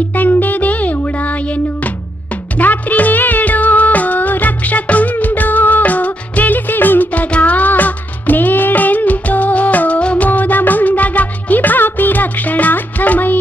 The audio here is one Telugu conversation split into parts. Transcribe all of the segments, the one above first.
ఇతండే దేవుడాయను. రాత్రి నేడు రక్షకుండు తెలిసి వింతగా, నేడెంతో మోదముందగా ఈ పాపి రక్షణార్థమై.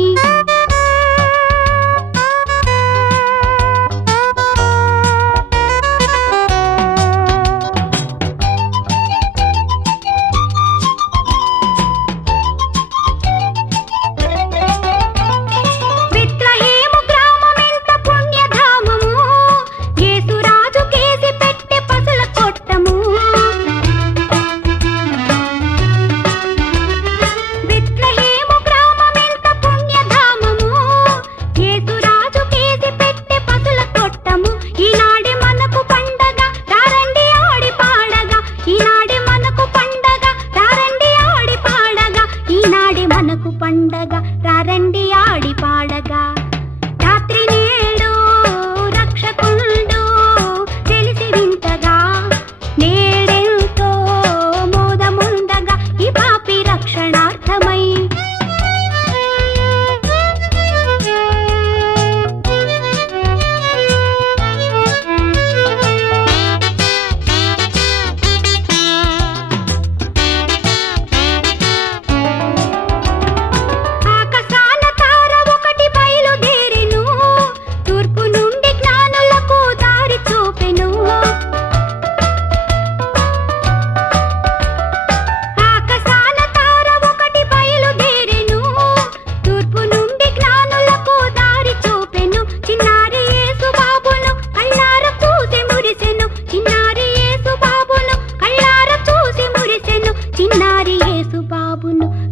పండగ రారండి ఆడి పాడగా. రాత్రి నేడు రక్షకుండు తెలిసి వింతగా, నేడెంతో మోదముందగా ఈ పాపి రక్షణార్థమై.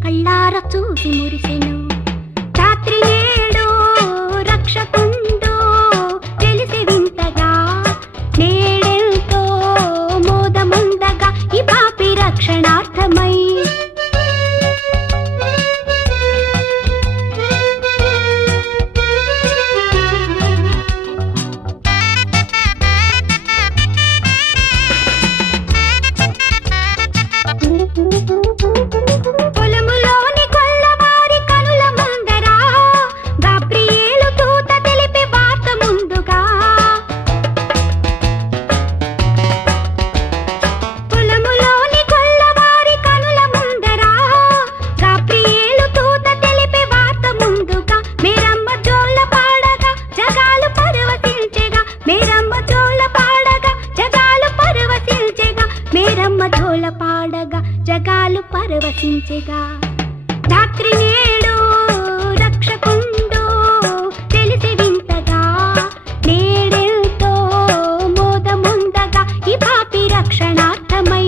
కళ్ళార చూసి మురిసెను. రాత్రి నేడు రక్షకుండు తెలిసి వింతగా, నేడెంతో మోదముందగా ఈ పాపి రక్షణార్థమై. పాడగా జగాలు పరవశించెగా. రాత్రి నేడు రక్షకుండు తెలిసి వింతగా, నేడెంతో మోదముందగా ఈ పాపి రక్షణార్థమై.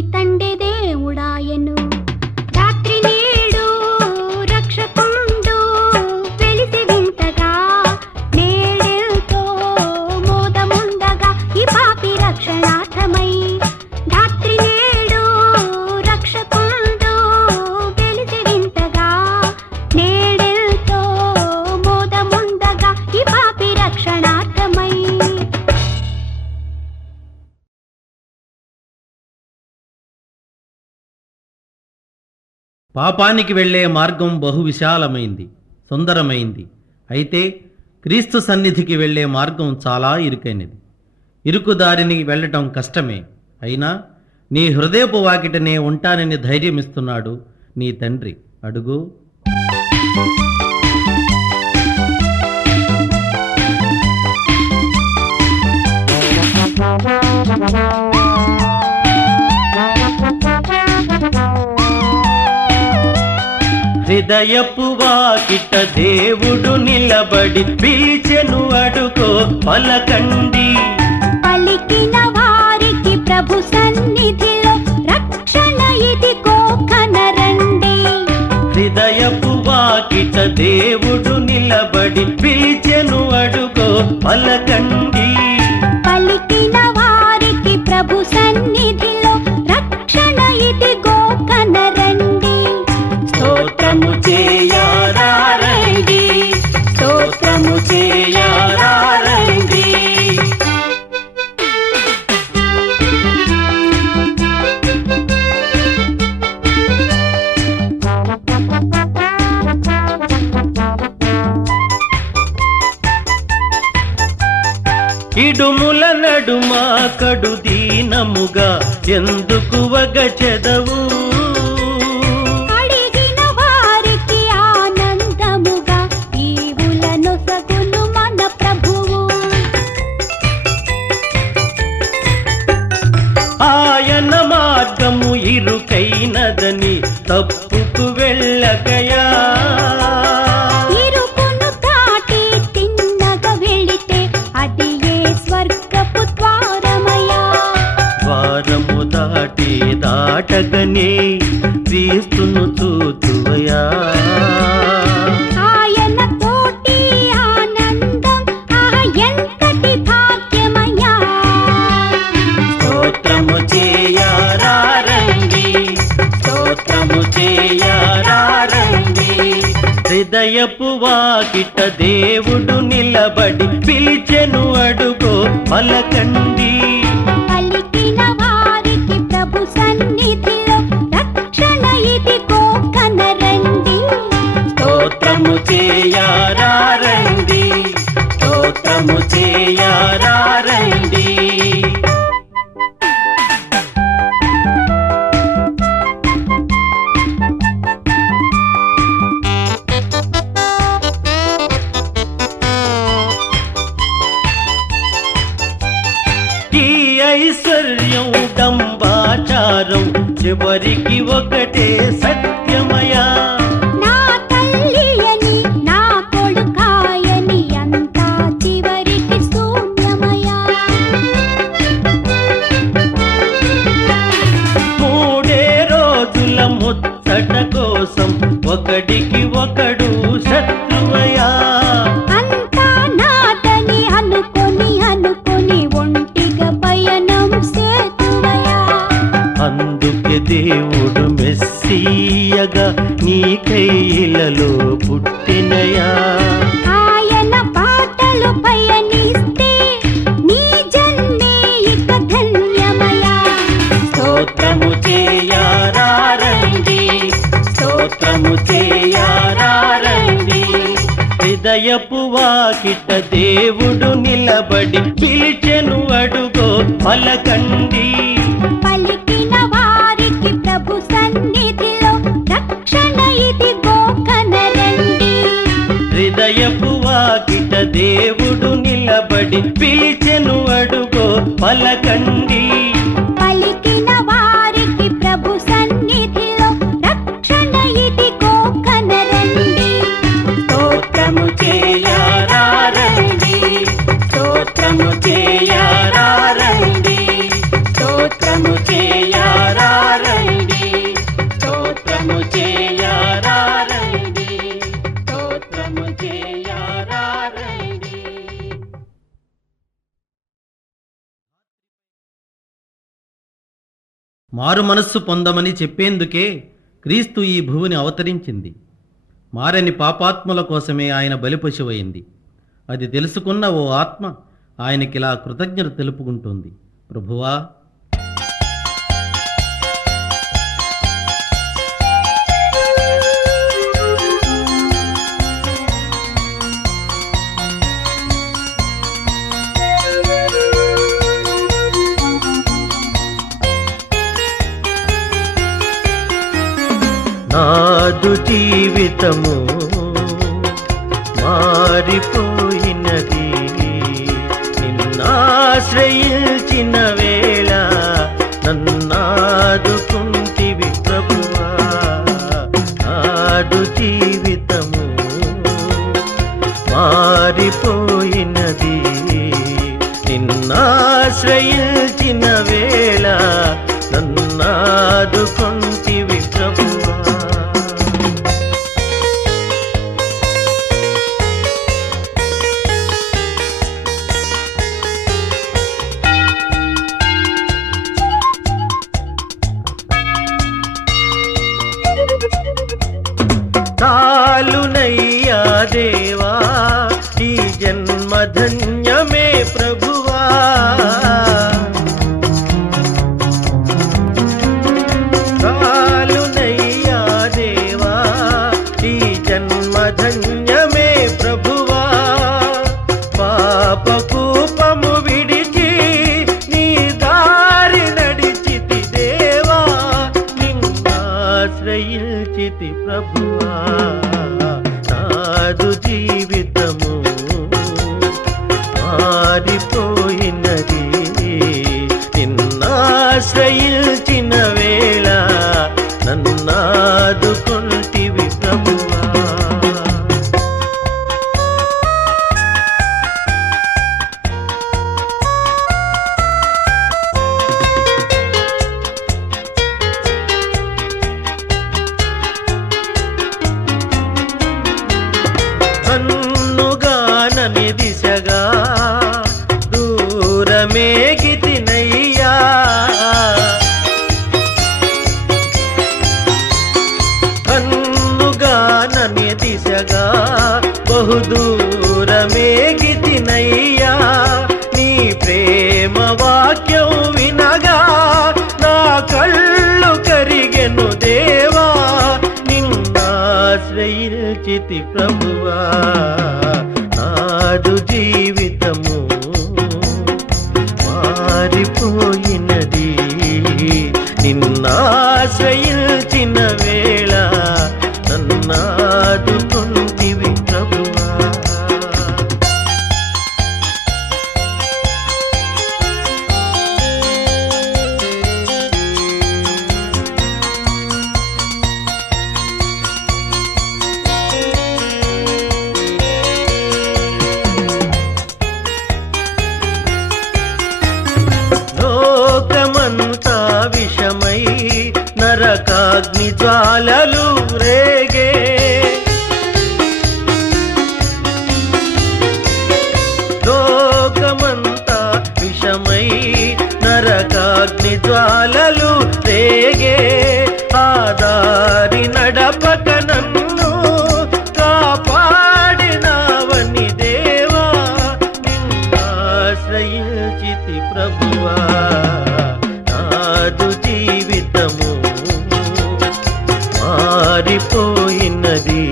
ఇతండే దేవుడాయను. రాత్రి నేడు రక్షకుండు తెలిసి వింతగా, నేడెంతో మోదముందగా ఈ పాపి రక్షణార్థమై. రాత్రి నేడు రక్షకుండు తెలిసి వింతగా, నేడెంతో మోదముందగా ఈ పాపి రక్షణార్థమై. పాపానికి వెళ్లే మార్గం బహు విశాలమైంది, సుందరమైంది. అయితే క్రీస్తు సన్నిధికి వెళ్లే మార్గం చాలా ఇరుకైనది. ఇరుకు దారిని వెళ్ళటం కష్టమే. అయినా నీ హృదయపు వాకిటనే ఉంటానని ధైర్యమిస్తున్నాడు నీ తండ్రి. అడుగు. హృదయపు వాకిట దేవుడు నిలబడి నిలబడి పిలిచెను అడుగో పలకండి. పలికిన వారికి ప్రభు సన్నిధిలో రక్షణ ఇదిగో కనరండి. హృదయపు వాకిట దేవుడు నిలబడి పిలిచెను అడుగో పలకండి. పలికిన వారికి ప్రభు సన్నిధిలో రక్షణ ఇదిగో కనరండి. స్తోత్రము చేయరారండి, స్తోత్రము చేయరారండి. ఇడుముల నడుమ కడు దీనముగా ఎందుకు వగచెదవు? అడిగిన వారికి ఆనందముగా ఈవులనొసగును మన ప్రభువు. ఆయన మార్గము ఇరుకైనదని తప్పుకు వెళ్ళకయా. ఇరుకును దాటి తిన్నగ వెళితే అది ఏ స్వర్గపు ద్వారమయ్యా. ద్వారము దాటి దాటగనే క్రీస్తును చూతువయా. ఆయన తోటి ఆనందం ఎంతటి భాగ్యమయ్యా. స్తోత్రము చేయరారండి, స్తోత్రము చేయరారండి. హృదయపు వాకిట దేవుడు నిలబడి పిలిచెను అడుగో పలకండి. పలికిన వారికి ప్రభు సన్నిధిలో రక్షణ ఇదిగో కనరండి. స్తోత్రము చేయరారండి, స్తోత్రము చేయరారండి. ఈ ఐశ్వర్యం డంబాచారం చివరికి ఒకటే సత్యమయా. నా తల్లి అని నా కొడుకాయని అంతా చివరికి శూన్యమయ్యా. మూడే రోజుల ముచ్చట కోసం ఒకడికి ఒకడు శత్రువయా. అంతా నాదని అనుకొని ఒంటిగా పయనం సేతువయ్యా. అందుకే దేవుడు మెస్సీయగా నీ కైలలో పుట్టినయా. ఆయన పాటలు పయనిస్తే నీ జన్మే ఇక ధన్యమయ్యా. స్తోత్రము చేయరారండి, స్తోత్రము చేయరారండి. హృదయపు వాకిట దేవుడు నిలబడి పిలిచెను అడుగో పలకండి. పలికిన వారికి ప్రభు సన్నిధిలో రక్షణ ఇదిగో కనరండి. హృదయపు వాకిట దేవుడు నిలబడి పిలిచెను అడుగో పలకండి. పలికిన వారికి ప్రభు సన్నిధిలో రక్షణ ఇదిగో కనరండి. స్తోత్రము చేయరారండి, స్తోత్రము చేయరారండి, స్తోత్రము చేయరారండి, స్తోత్రము చేయరారండి, స్తోత్రము చేయరారండి. మారు మనస్సు పొందమని చెప్పేందుకే క్రీస్తు ఈ భూమిని అవతరించింది. మారని పాపాత్ముల కోసమే ఆయన బలిపశువైంది. అది తెలుసుకున్న ఓ ఆత్మ ఆయనకిలా కృతజ్ఞత తెలుపుకుంటుంది. ప్రభువా, నాదు జీవితము మారిపోయినది, నిన్నాశ్రయించిన వేళ నన్నాదుకుంటివి ప్రభువా. నాదు జీవితము మారిపోయినది. నిన్నాశ్రయించిన వేళ నన్నాదుకొంటివి ప్రభువా. చాలునయ్యా దేవా ఈ జన్మ ధన్యమే ప్రభువా. చాలునయ్యా దేవా ఈ జన్మ ధన్యమే ప్రభువా. పాపకూపము విడిచి నీ దారి నడిచితి దేవా, నిన్నాశ్రయించితి ప్రభువా. నాదు జీవితము మారిపోయినది. నిన్నాశ్రయించిన వేళ నన్నాదుకొంటివి ప్రభువా. కన్నుగానని దిశగా దూరమేగితినయ్యా. కన్నుగానని దిశగా బహుదూరమేగితినయ్యా. నీ ప్రేమ వాక్యం వినగా నా కళ్ళు కరిగెను దేవా, నిన్నాశ్రయించితి ప్రభువా. నాదు జీవితము మారిపోయినది. నిన్నాశ్రయించిన వేళ నన్నాదుకొంటివి ప్రభువా. లోకమంతా విషమై నరకాగ్ని జ్వాలలు రేగే. లోకమంతా విషమై నరకాగ్ని జ్వాలలు రేగే. ఆదారి నడపక నన్ను కాపాడినావని దేవా, నిన్నాశ్రయించితి ప్రభువా. నాదు జీవితము మారిపోయినది.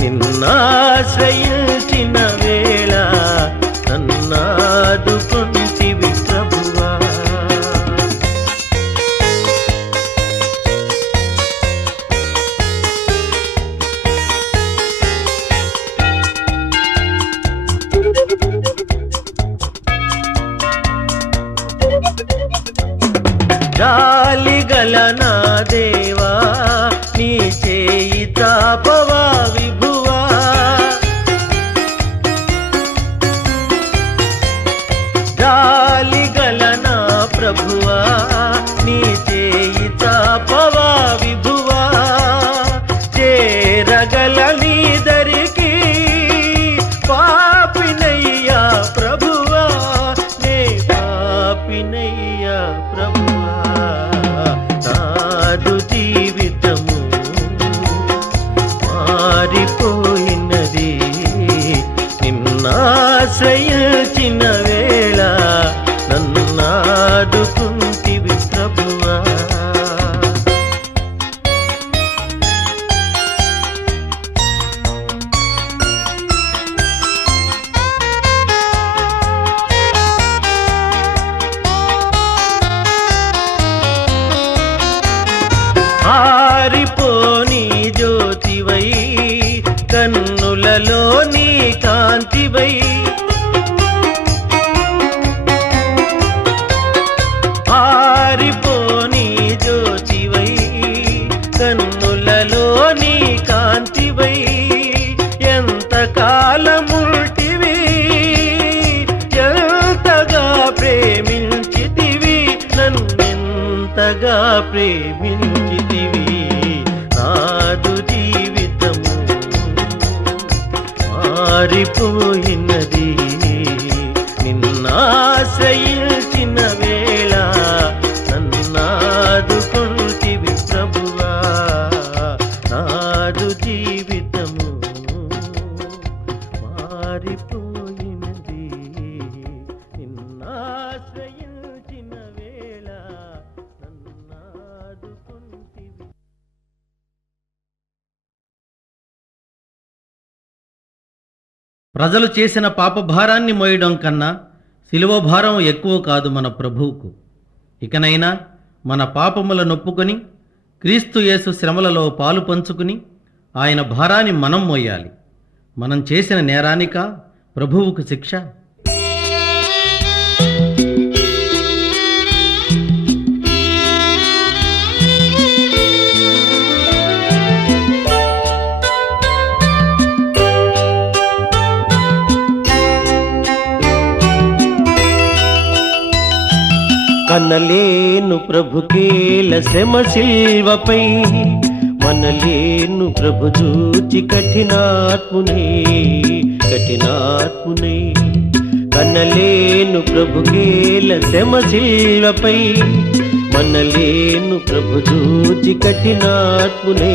నిన్నాశ్రయించిన వేళ నన్నాదుకొంటివి ప్రభువా. జాలిగల నా దేవా నీ చేయి చాపవా విభువా. జాలిగల నా ప్రభువా నీ చేయి చాపవా విభువా. చేరగల నీ దరికి పాపినయ్యా ప్రభువా, నే పాపినయ్యా ప్రభువా. నాదు జీవితము మారిపోయినది. నిన్నాశ్రయించిన వేళ నన్నాదుకొంటివి ప్రభువా. ఆరిపోని జ్యోతివై కన్నులలో నీ కాంతివై. ఆరిపోని జ్యోతివై కన్నులలో నీ కాంతివై. ఎంతకాలం ప్రేమించితివి నాదు జీవితము మారిపోయినది నిన్నాశ్రయించిన వేళ నన్నాదుకొంటివి ప్రభువా నాదు జీవితము మారిపోయినది నిన్నాశ్రయించిన వేళ నన్నాదుకొంటివి. ప్రజలు చేసిన పాపభారాన్ని మోయడం కన్నా శిలువ భారం ఎక్కువ కాదు మన ప్రభువుకు. ఇకనైనా మన పాపముల నొప్పుకొని క్రీస్తు యేసు శ్రమలలో పాలు పంచుకుని ఆయన భారాన్ని మనం మోయాలి. మనం చేసిన నేరానిక ప్రభువుకు శిక్ష? కనలేను ప్రభుకేల శ్రమ శిల్వపై మనలేను ప్రభు చూచి కఠినాత్మునే కనలేను ప్రభుకేల శ్రమ శిల్వపై మనలేను ప్రభు చూచి కఠినాత్మునే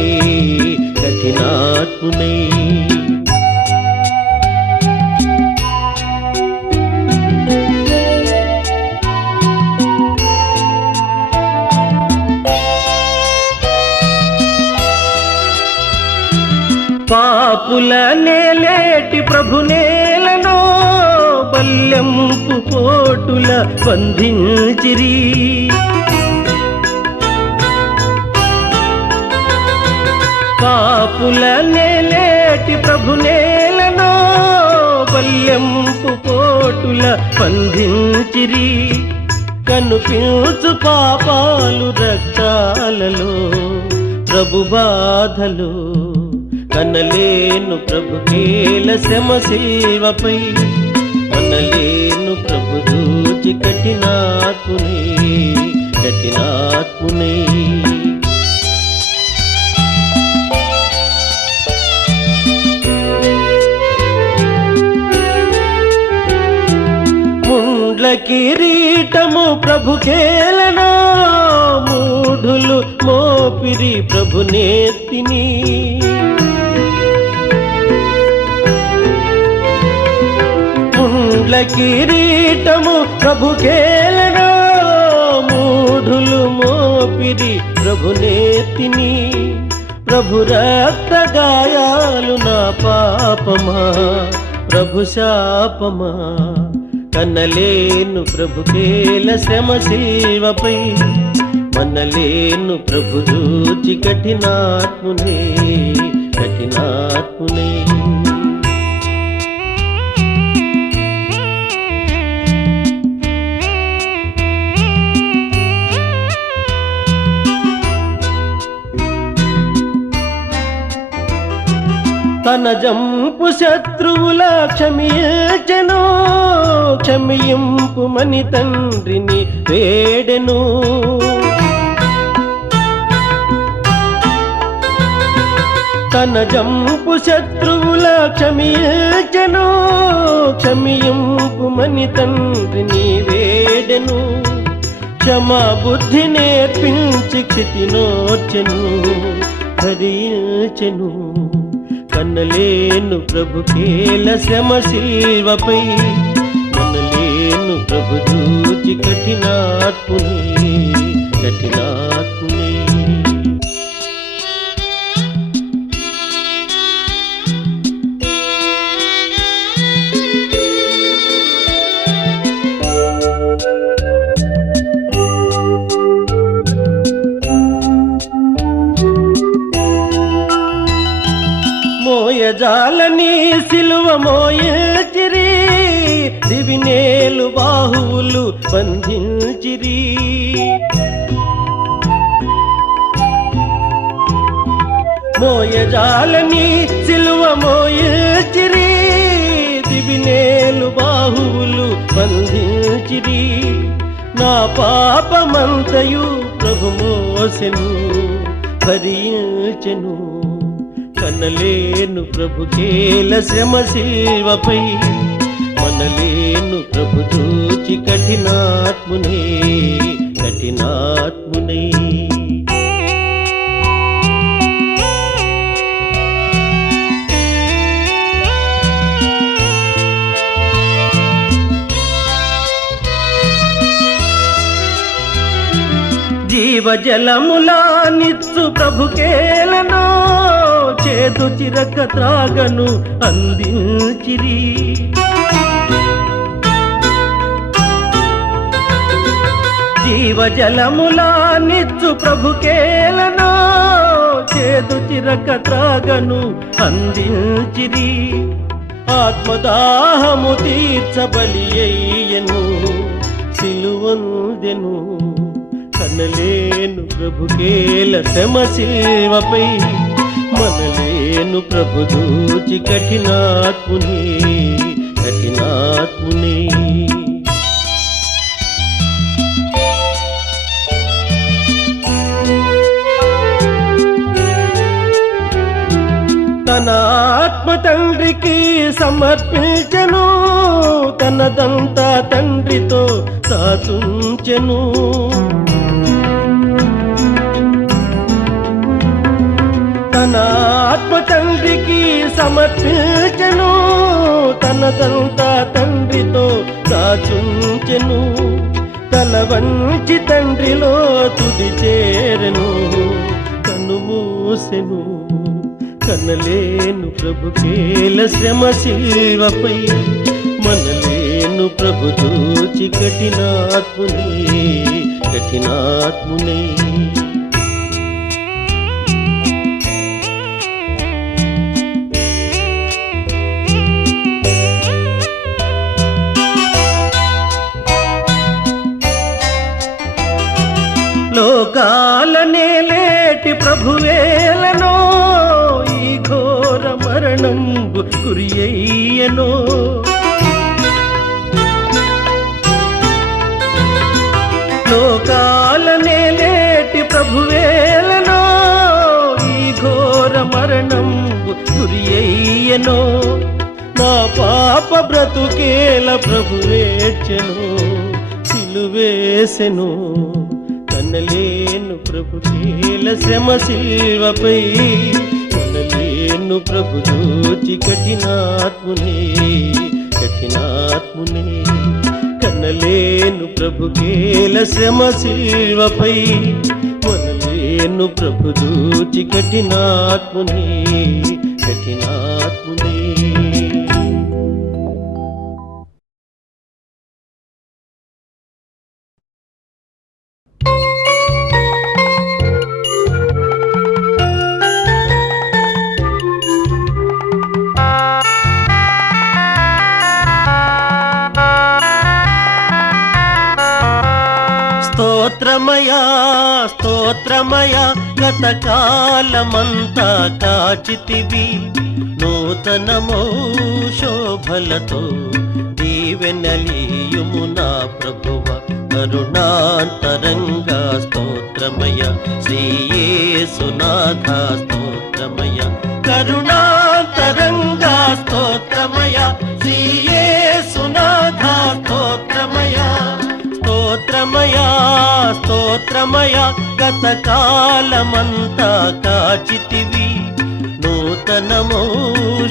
పాపుల నేలేటి ప్రభు నేలను బల్లెంపు పోటుల బంధించిరి పాపుల నేలేటి ప్రభు నేలను బల్లెంపు పోటుల బంధించిరి కనుపించు పాపాలు రక్తాలలో ప్రభు బాధలు కనలేను ప్రభుకేల శ్రమ శిల్వపై మనలేను ప్రభు చూచి కఠినాత్మునే ముండ్ల కిరీటము ప్రభుకేలను మూఢులు మోపిరి ప్రభు నేతిని ముండ్ల కిరీటము ప్రభుకేలను మూఢులు మోపిరి ప్రభు నేతిని ప్రభు రక్త గాయాలు నా పాపమా ప్రభు శాపమా కనలేను ప్రభుకేల శ్రమ శిల్వపై మనలేను ప్రభు చూచి కఠినాత్మునే తన జంపు శత్రువుల క్షమింపుమని తండ్రిని వేడెను తన జంపు శత్రువుల క్షమింపుమని తండ్రిని వేడెను క్షమా బుద్ధి నేర్పించి క్షితినోర్చెను ధరించెను కనలేను ప్రభుకేల శ్రమ శిల్వపై మనలేను ప్రభు చూచి కఠినాత్మునే మోయజాలని సిలువ మోయచిరి దివినేలు బాహువులు బంధించిరి మోయజాలని సిలువ మోయచిరి దివినేలు బాహువులు బంధించిరి నా పాపమంతయు ప్రభు మోసెను భరించెను. కనలేను ప్రభుకేల శ్రమ శిల్వపై, మనలేను ప్రభు చూచి కఠినాత్మునే కఠినాత్మునే. జీవజలములా నిచ్చు ప్రభుకేలను, చేదు చిరక త్రాగను అందించిరి. జీవజలములా నిచ్చు ప్రభుకేలను, చేదు చిరక త్రాగను అందించిరి. ఆత్మదాహము తీర్చబలి అయ్యెను, సిలువందెను. కనలేను ప్రభుకేల శ్రమ శిల్వపై, మనలేను ప్రభు దూచి కఠినాత్మునే కఠినాత్మునే. తన ఆత్మ తండ్రికి సమర్పించెను, తనదంతా తండ్రితో సాతుంచెను. తన ఆత్మ తండ్రికి సమర్పించెను, తనదంతా తండ్రితో దాచుంచెను. తల వంచి తండ్రిలో తుది చేరెను, కన్ను మూసెను. కనలేను ప్రభుకేల శ్రమ శిల్వపై, మనలేను ప్రభు చూచి కఠినాత్మునే కఠినాత్మునే. లోకాలనే లేటి ప్రభువేలనో, ఈ ఘోర మరణంబు గురి అయ్యెనో. లోకాలనే లేటి ప్రభువేలనో, ఈ ఘోర మరణంబు గురి అయ్యెనో. నా పాప బ్రతుకేల ప్రభువేడ్చెను, సిలువేసెను. కనలేను ప్రభుకేల శ్రమ శిల్వపై, మనలేను ప్రభు చూచి కఠినాత్మునే కఠినాత్మునే. కనలేను ప్రభుకేల శ్రమ శిల్వపై, మనలేను ప్రభు చూచి కఠినాత్మునే కఠినాత్మునే. స్తోత్రమయా స్తోత్రమయా, గతకాలమంతా కాచితివి. నూతనమో శోభలతో దీవెనలీయుము నా ప్రభువ. కరుణాంతరంగా స్తోత్రమయ, శ్రీ యేసునాథ స్తోత్రమయ. కరుణాంతరంగా స్తోత్రమయ, శ్రీ యేసునాథ స్తోత్రమయ. స్తోత్రమయా స్తోత్రమయా, గతకాలమంతా కాచితివి. నూతనమో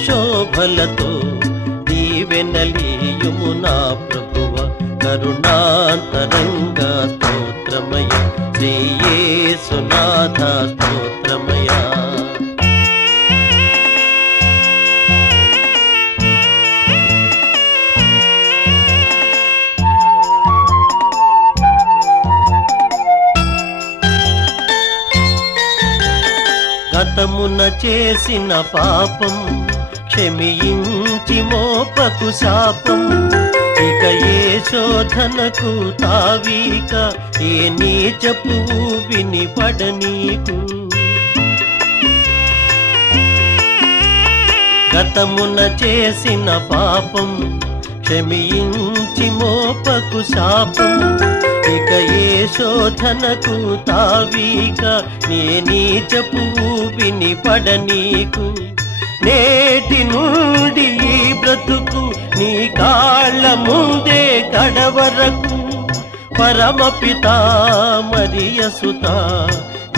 శోభలతో దీవెనలీయుము నా ప్రభువ. కరుణాంతరంగా స్తోత్రమయ, శ్రీ యేసునాథ స్తోత్రమయ. గతమున చేసిన పాపం క్షమించి మోపకు శాపం. ఇక ఏ శోధనకు తావీక, ఏ నీచపు విని పడనీకు. గతమున చేసిన పాపం క్షమించి మోపకు శాపం ఇక ఏ శోధనకు తావీక నే నీచపు ఊపిని పడనీకు నేటి నుండి ఈ బ్రతుకు నీ కాళ్ళ ముందే కడవరకు పరమపిత మరియసుత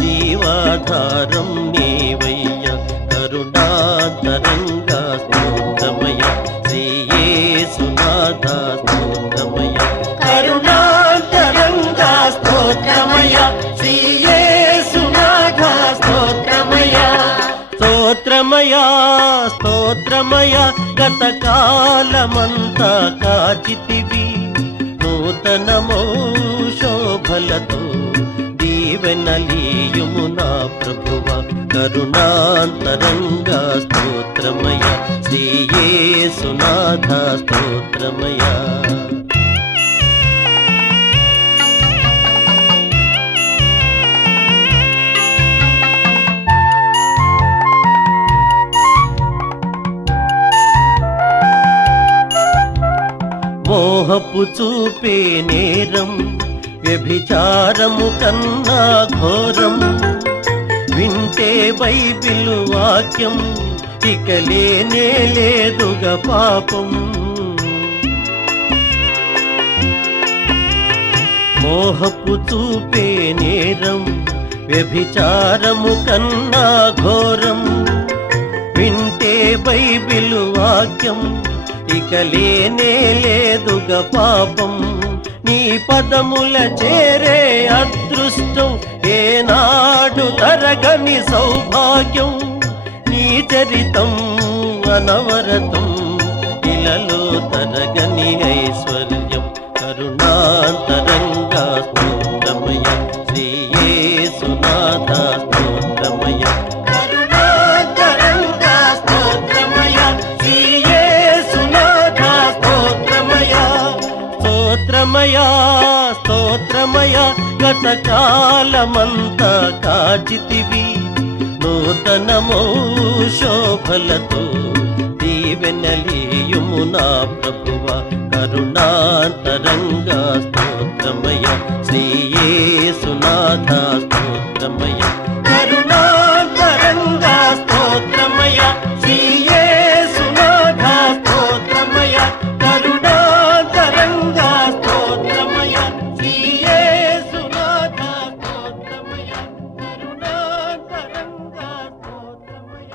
జీవాధారం నీవయ్య కరుణాంతరంగా స్తోత్రమయ శ్రీయేసునాథ స్తోత్రమయ కరుణాంతరంగా స్తోత్రమయ శ్రీయేసునాథ స్తోత్రమయ స్తోత్రమయ స్తోత్రమయ గతకాలమంతా కాచితివి నూతనమో శోభలతో దీవెనలీయుము నా ప్రభువ కరుణాంతరంగా స్తోత్రమయ శ్రీయేసునాథ స్తోత్రమయ మోహపు చూపే నేరం వ్యభిచారము కన్నా ఘోరం వింటే బైబిల్ వాక్యం ఇక లేనే లేదుగా పాపం మోహపు చూపే నేరం వ్యభిచారము కన్నా ఘోరం వింటే బైబిల్ వాక్యం ఇక లేనే లేదుగా పాపం నీ పదముల చేరే అదృష్టం ఏనాడు తరగని సౌభాగ్యం నీ చరితం అనవరతం ఇలలో తరగని ఐశ్వర్యం కరుణాంతరంగా స్తోత్రమయ శ్రీయేసునాథ స్తోత్రమయ కరుణాంతరంగా స్తోత్రమయ శ్రీయేసునాథ స్తోత్రమయ స్తోత్రమయ స్తోత్రమయ గతకాలమంతా కాచితివి నూతనమో శోభలతో దీవెనలీయుము నా ప్రభువ కరుణాంతరంగా స్తోత్రమయ శ్రీయేసునాథ స్తోత్రమయ కరుణాంతరంగా స్తోత్రమయ శ్రీయేసునాథ స్తోత్రమయ కరుణాంతరంగా స్తోత్రమయ శ్రీయేసునాథ స్తోత్రమయ కరుణాంతరంగా స్తోత్రమయ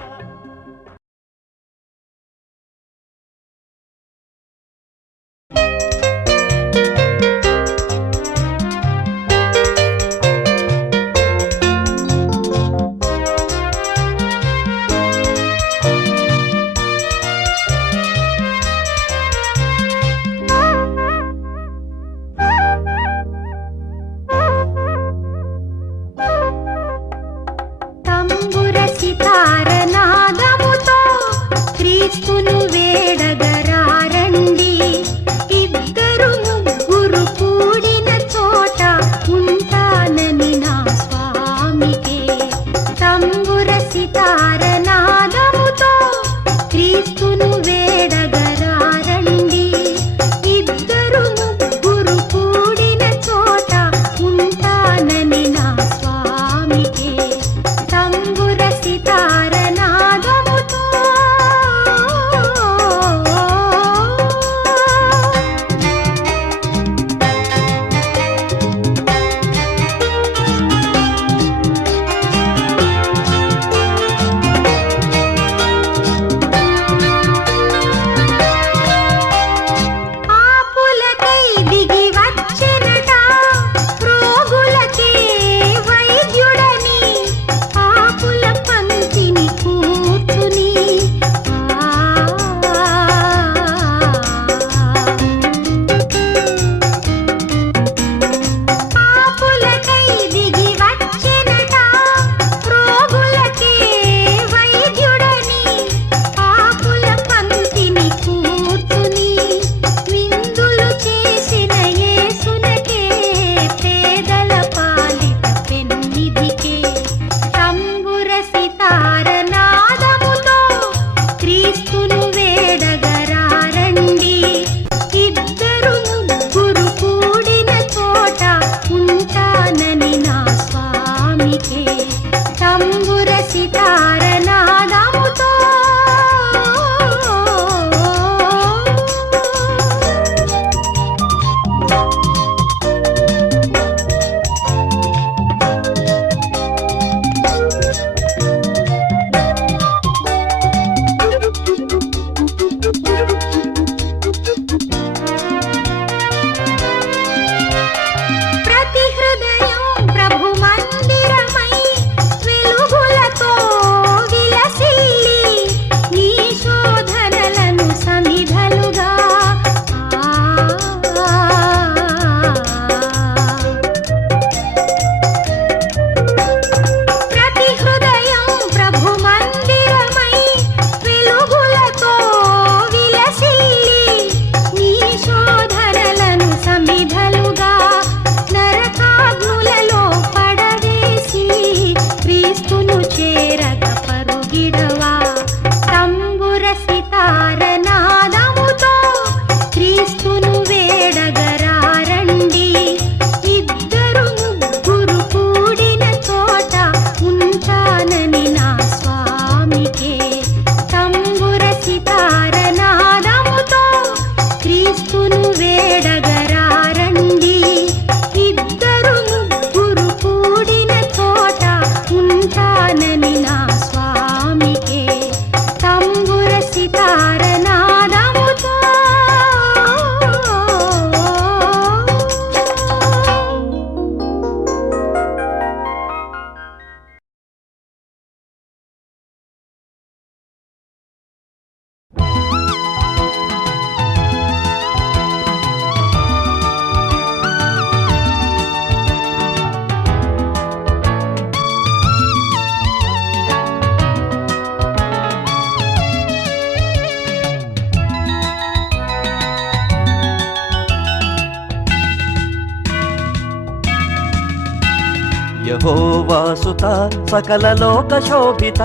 యెహోవాసుత సకల లోక శోభిత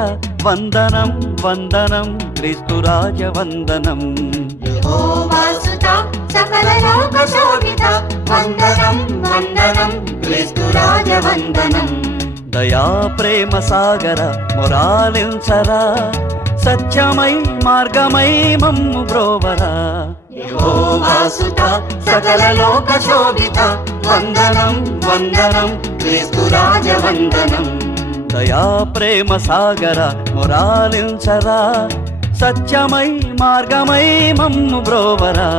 వందనం వందనం క్రీస్తురాజ వందనం. యెహోవాసుత సకల లోక శోభిత వందనం వందనం క్రీస్తురాజ వందనం. దయా ప్రేమ సాగర మొరాలించరా సత్యమై మార్గమై మమ్ము బ్రోవరా. యెహోవాసుత సకల లోక శోభిత వందనం వందనం క్రీస్తురాజ వందనం. దయా ప్రేమ సాగర మొరాలించరా సత్యమై మార్గమై మమ్ము బ్రోవరా.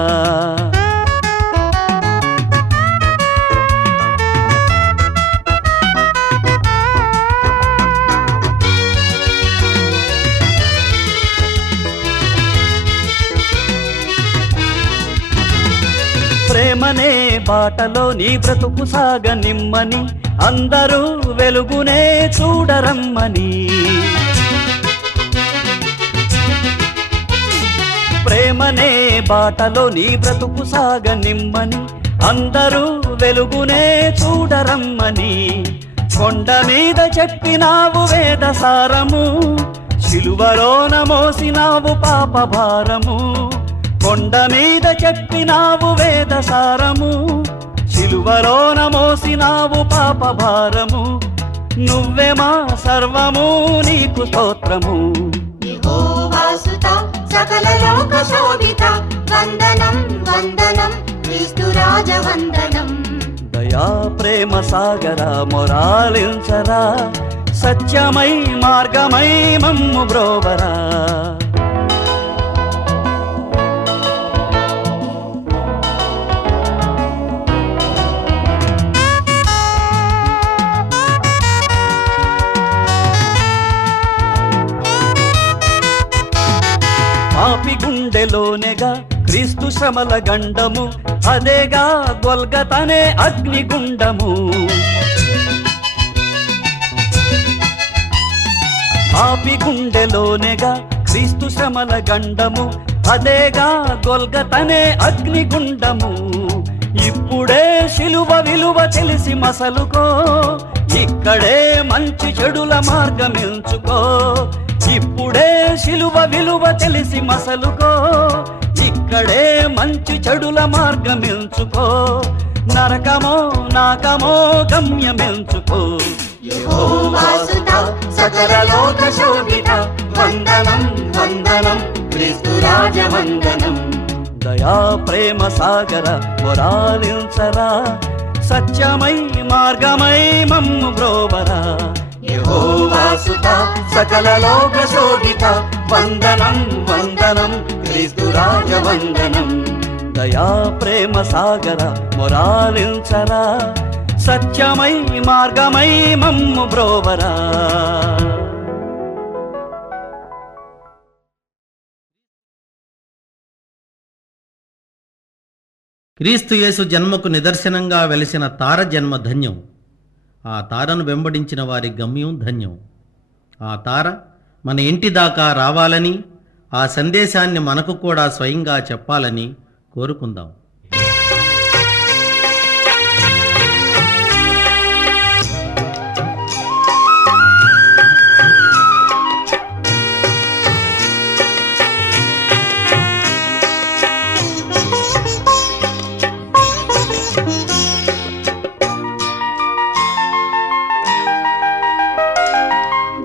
ప్రేమనే బాటలో నీ బ్రతుకు సాగ నిమ్మని అందరూ వెలుగునే చూడరమ్మని. ప్రేమనే బాటలో నీ బ్రతుకు సాగ నిమ్మని అందరూ వెలుగునే చూడరమ్మని. కొండ మీద చెప్పినావు వేద సారము శిలువలోన మోసినావు పాప భారము. కొండ మీద చెప్పినావు వేద సారము శిలువలోన మోసినావు పాప భారము. నువ్వే మా సర్వము నీకు స్తోత్రము. యెహోవాసుత సకల లోక శోభిత వందనం వందనం క్రీస్తురాజ వందనం. దయా ప్రేమ సాగర మొరాలించరా సత్యమై మార్గమై మమ్ము బ్రోవరా. పాపి గుండెలోనేగా క్రీస్తు శ్రమల గండము అదేగా గొల్గతనే అగ్నిగుండము. పాపి గుండెలోనేగా క్రీస్తు శ్రమల గండము అదేగా గొల్గతనే అగ్నిగుండము. ఇప్పుడే శిలువ విలువ తెలిసి మసలుకో ఇక్కడే మంచి చెడుల మార్గమెంచుకో. ఇప్పుడే శిలువ విలువ తెలిసి మసలుకో ఇక్కడే మంచి చెడుల మార్గమెంచుకో. నరకమో నాకమో గమ్యమెంచుకో. యెహోవాసుత సకల లోక శోభిత వందనం వందనం క్రీస్తురాజ వందనం. దయా ప్రేమ సాగర మొరాలించరా సత్యమై మార్గమై మమ్ము బ్రోవరా. యెహోవాసుత సకల లోక శోభిత వందనం వందనం క్రీస్తురాజ వందనం. దయా ప్రేమ సాగర మొరాలించరా సత్యమై మార్గమై మమ్ము బ్రోవరా. క్రీస్తు యేసు జన్మకు నిదర్శనంగా వెలిసిన తార జన్మ ధన్యం. ఆ తారను వెంబడించిన వారి గమ్యం ధన్యం. ఆ తార మన ఇంటి దాకా రావాలని ఆ సందేశాన్ని మనకు కూడా స్వయంగా చెప్పాలని కోరుకుందాం.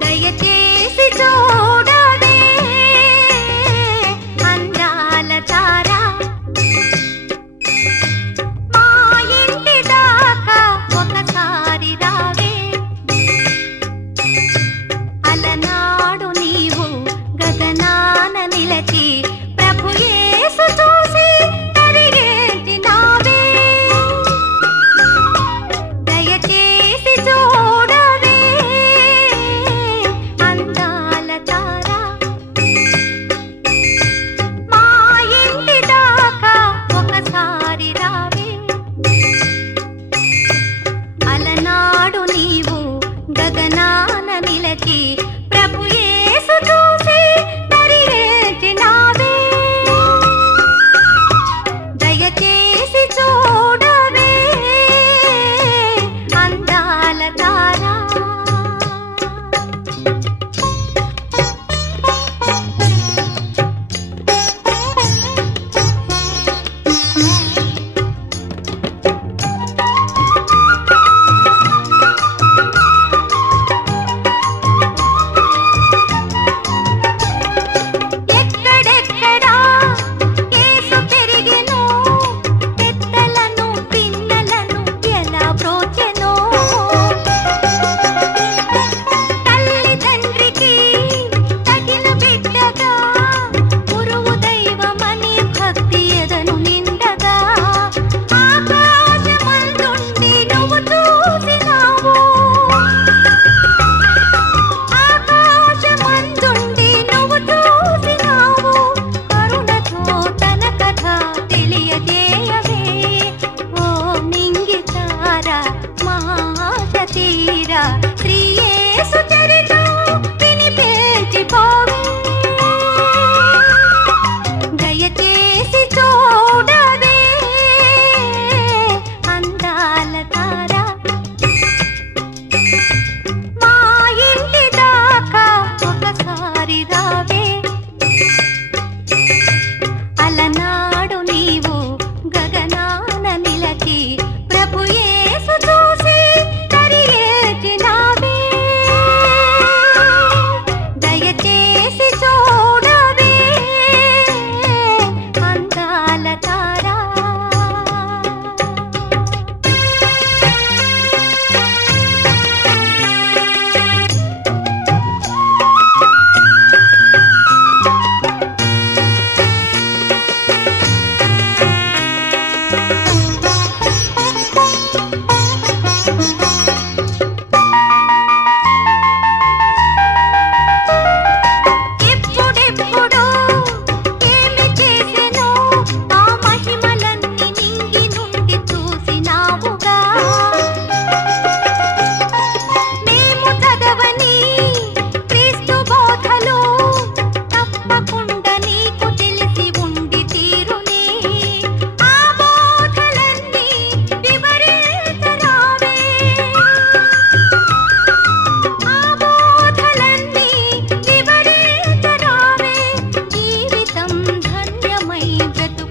దయచేసి చూడవే అందాల తార బ్రతుకు